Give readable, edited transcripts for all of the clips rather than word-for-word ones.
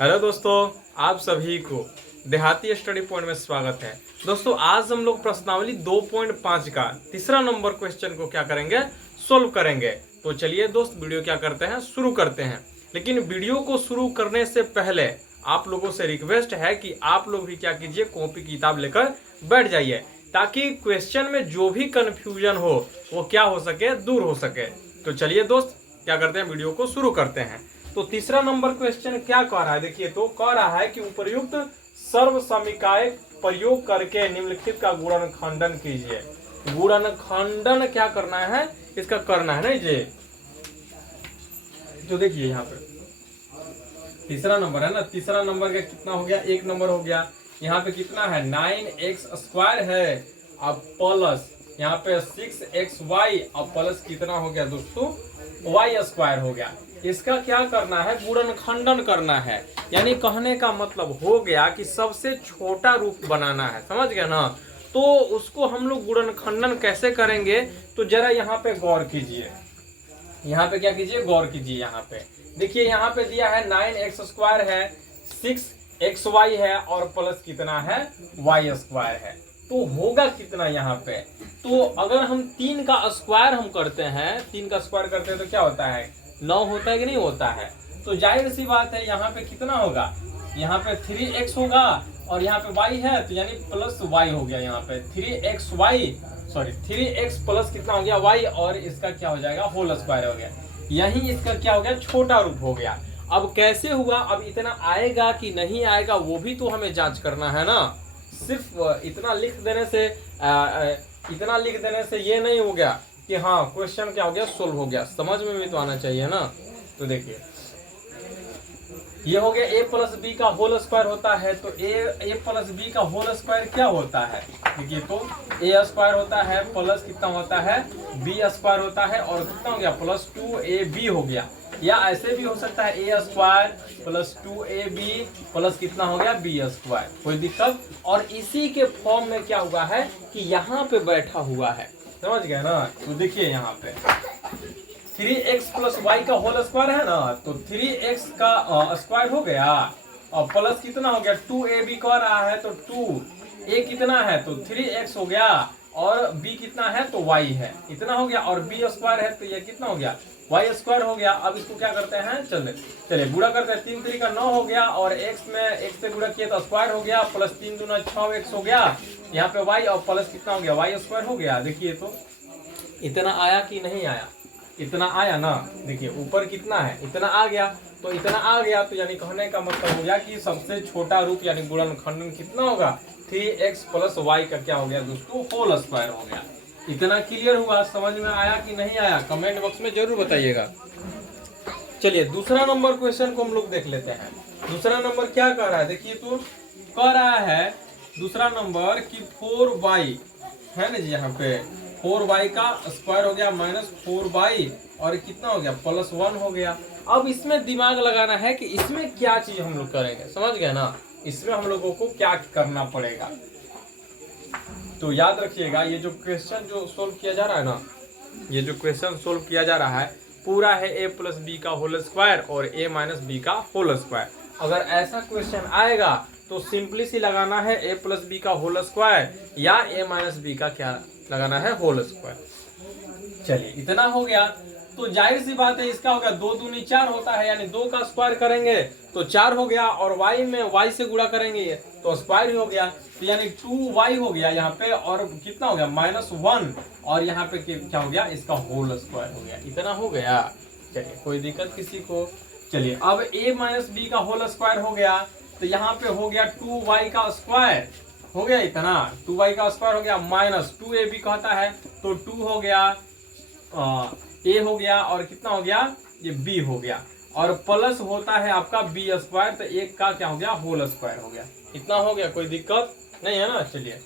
Hello दोस्तों, आप सभी को देहाती स्टडी पॉइंट में स्वागत है। दोस्तों आज हम लोग प्रश्नावली 2.5 का तीसरा नंबर क्वेश्चन को क्या करेंगे, सोल्व करेंगे। तो चलिए दोस्त वीडियो क्या करते हैं, शुरू करते हैं। लेकिन वीडियो को शुरू करने से पहले आप लोगों से रिक्वेस्ट है कि आप लोग भी क्या कीजिए, कॉपी किताब लेकर बैठ जाइए, ताकि क्वेश्चन में जो भी कंफ्यूजन हो वो क्या हो सके, दूर हो सके। तो चलिए दोस्त क्या करते हैं, वीडियो को शुरू करते हैं। तो तीसरा नंबर क्वेश्चन क्या कह रहा है, देखिए तो कह रहा है कि उपर्युक्त सर्व समीकाय प्रयोग करके निम्नलिखित का गुणनखंडन कीजिए। गुणनखंडन क्या करना है, इसका करना है ना जी। तो देखिए यहाँ पे तीसरा नंबर है ना, तीसरा नंबर का कितना हो गया, एक नंबर हो गया। यहाँ पे कितना है 9x² है, अब प्लस यहाँ पे 6xy, अब प्लस कितना हो गया दोस्तों, y² हो गया। इसका क्या करना है, गुणनखंडन करना है। यानी कहने का मतलब हो गया कि सबसे छोटा रूप बनाना है, समझ गए ना। तो उसको हम लोग गुणनखंडन कैसे करेंगे, तो जरा यहाँ पे गौर कीजिए। यहाँ पे क्या कीजिए, गौर कीजिए। यहाँ पे देखिए, यहाँ पे दिया है 9x² है, 6xy है और प्लस कितना है, y² है। तो होगा कितना यहाँ पे, तो अगर हम 3 का स्क्वायर हम करते हैं, 3 का स्क्वायर करते हैं तो क्या होता है, 9 होता है कि नहीं होता है। तो जाहिर सी बात है यहाँ पे कितना होगा, यहाँ पे 3x होगा और यहाँ पे y है, तो यानी प्लस y हो गया। यहाँ पे 3x प्लस कितना हो गया, y, और इसका क्या हो जाएगा, होल स्क्वायर हो गया। यही इसका क्या हो गया, छोटा रूप हो गया। अब कैसे हुआ, अब इतना आएगा कि नहीं आएगा वो भी तो हमें जांच करना है ना। सिर्फ इतना लिख देने से ये नहीं हो गया कि हाँ क्वेश्चन क्या हो गया, सोल्व हो गया। समझ में भी तो आना चाहिए ना। तो देखिए ये हो गया a प्लस बी का होल स्क्वायर होता है, तो a प्लस बी का होल स्क्वायर क्या होता है, देखिए तो a² होता है प्लस कितना होता है, b² होता है, और कितना हो गया, प्लस 2ab हो गया। या ऐसे भी हो सकता है a² प्लस 2ab प्लस कितना हो गया, b², कोई दिक्कत। और इसी के फॉर्म में क्या हुआ है कि यहाँ पे बैठा हुआ है, समझ गए ना। तो देखिए यहाँ पे 3x प्लस y का होल स्क्वायर है ना, तो 3x का स्क्वायर हो गया और प्लस कितना हो गया, 2ab कह रहा है, तो 2a कितना है, तो 3x हो गया, और b कितना है, तो y है, इतना हो गया, और b² है, तो ये कितना हो गया, y² हो गया। अब इसको क्या करते हैं, चलिए गुणा करते हैं। 3 3 का 9 हो गया, और x में x से गुणा किया तो स्क्वायर हो गया, प्लस 3 दूना 6x हो गया, यहाँ पे y, और प्लस कितना हो गया, y² हो गया। देखिए तो इतना आया कि नहीं आया, इतना आया ना। देखिए ऊपर कितना है, इतना आ गया, तो इतना आ गया, तो यानी कहने का मतलब हो गया कि सबसे छोटा रूप यानी गुणनखंडन कितना होगा, 3x प्लस y का क्या हो गया दोस्तों, होल स्क्वायर हो गया। इतना क्लियर हुआ, समझ में आया कि नहीं आया, कमेंट बॉक्स में जरूर बताइएगा। चलिए दूसरा नंबर क्वेश्चन को हम लोग देख लेते हैं। दूसरा नंबर क्या कह रहा है, देखिए तो कह रहा है दूसरा नंबर कि 4y है ना जी, यहाँ पे 4y का स्क्वायर हो गया माइनस 4y, और कितना हो गया, प्लस 1 हो गया। अब इसमें दिमाग लगाना है कि इसमें क्या चीज हम लोग करेंगे, समझ गए ना। इसमें हम लोगों को क्या करना पड़ेगा, तो याद रखिएगा, ये जो क्वेश्चन जो सोल्व किया जा रहा है ना, ये जो क्वेश्चन सोल्व किया जा रहा है पूरा है a प्लस बी का होल स्क्वायर और a माइनस बी का होल स्क्वायर। अगर ऐसा क्वेश्चन आएगा तो सिंपली सी लगाना है a प्लस बी का होल स्क्वायर या a माइनस बी का क्या लगाना है, होल स्क्वायर। चलिए इतना हो गया, तो जाहिर सी बात है इसका होगा 2 दूनी 4 होता है, यानी 2 का स्क्वायर करेंगे तो 4 हो गया, और y में y से गुणा करेंगे तो स्क्वायर ही हो गया, तो यानी 2y हो गया यहाँ पे, और कितना हो गया, -1, और यहाँ पे क्या हो गया, इसका होल स्क्वायर हो गया। इतना हो गया, चलिए कोई दिक्कत किसी को। चलिए अब a माइनस बी का होल स्क्वायर हो गया, तो यहाँ पे हो गया 2y का स्क्वायर हो गया, इतना 2y का स्क्वायर हो गया, माइनस 2ab कहता है, तो 2 हो गया, a हो गया, और कितना हो गया, ये b हो गया, और प्लस होता है आपका b², तो एक का क्या हो गया, होल स्क्वायर हो गया। इतना हो गया, कोई दिक्कत नहीं है ना। चलिए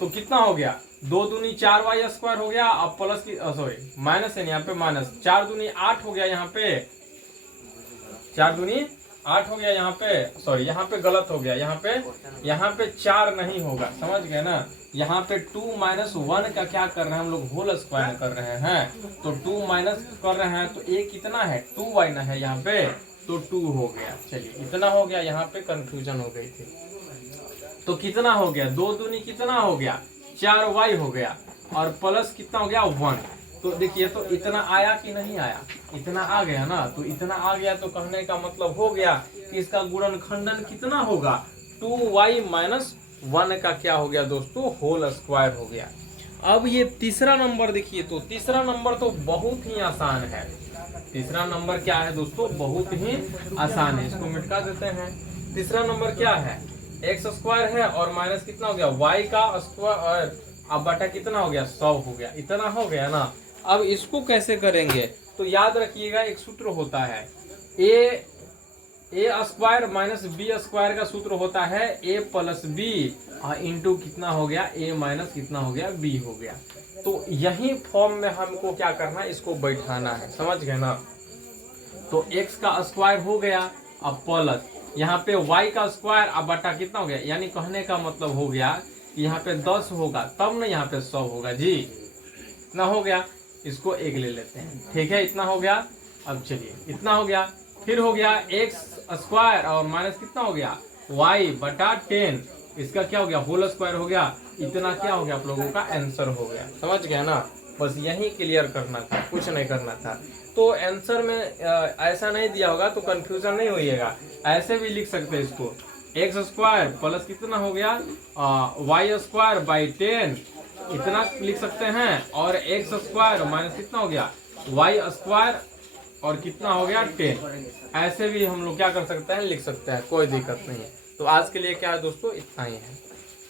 तो कितना हो गया, 2 दूनी 4y² हो गया, अब प्लस की सॉरी माइनस है यहाँ पे, माइनस 4 दूनी 8 हो गया, यहाँ पे 4 दूनी 8 हो गया, यहाँ पे सॉरी यहाँ पे गलत हो गया, यहाँ पे 4 नहीं होगा, समझ गए ना। यहाँ पे 2 माइनस 1 का क्या कर रहे हैं हम लोग, होल स्क्वायर कर रहे हैं, तो 2 माइनस कर रहे हैं, तो a कितना है, 2y ना है यहाँ पे, तो 2 हो गया। चलिए इतना हो गया, यहाँ पे कंफ्यूजन हो गई थी। तो कितना हो गया, 2 दूनी कितना हो गया, 4y हो गया, और प्लस कितना हो गया 1। तो देखिए तो इतना आया कि नहीं आया, इतना आ गया ना। तो इतना आ गया तो कहने का मतलब हो गया कि इसका गुणनखंडन कितना होगा, 2y माइनस 1 का क्या हो गया दोस्तों, होल स्क्वायर हो गया। अब ये तीसरा नंबर देखिए, तो तीसरा नंबर तो बहुत ही आसान है। तीसरा नंबर क्या है दोस्तों, बहुत ही आसान है, इसको मिटा देते हैं। तीसरा नंबर क्या है, एक्स स्क्वायर है और माइनस कितना हो गया, वाई का स्क्वायर, अब बटा कितना हो गया, 100 हो गया। इतना हो गया ना। अब इसको कैसे करेंगे, तो याद रखिएगा एक सूत्र होता है, ए स्क्वायर माइनस बी स्क्वायर का सूत्र होता है ए प्लस बी इंटू कितना हो गया, ए माइनस कितना हो गया, बी हो गया। तो यही फॉर्म में हमको क्या करना है, इसको बैठाना है, समझ गए ना। तो x का स्क्वायर हो गया, अब प्लस यहाँ पे y का स्क्वायर, अब बटा कितना हो गया, यानी कहने का मतलब हो गया कि यहाँ पे 10 होगा तब ना यहाँ पे 100 होगा जी। इतना हो गया, इसको 1 ले लेते हैं, ठीक है, इतना हो गया। अब चलिए इतना हो गया, फिर हो गया x स्क्वायर और माइनस कितना हो गया, y बटा 10, इसका क्या हो गया, होल स्क्वायर हो गया। इतना क्या हो गया, आप लोगों का आंसर हो गया, समझ गया ना। बस यही क्लियर करना था, कुछ नहीं करना था। तो आंसर में ऐसा नहीं दिया होगा तो कंफ्यूजन नहीं होइएगा, ऐसे भी लिख सकते हैं इसको, एक्स स्क्वायर प्लस कितना हो गया, वाई स्क्वायर बाई 10, इतना लिख सकते हैं, और एक्स स्क्वायर माइनस कितना हो गया, वाई स्क्वायर और कितना हो गया 10। ऐसे भी हम लोग क्या कर सकते हैं, लिख सकते हैं, कोई दिक्कत नहीं है। तो आज के लिए क्या है दोस्तों, इतना ही है।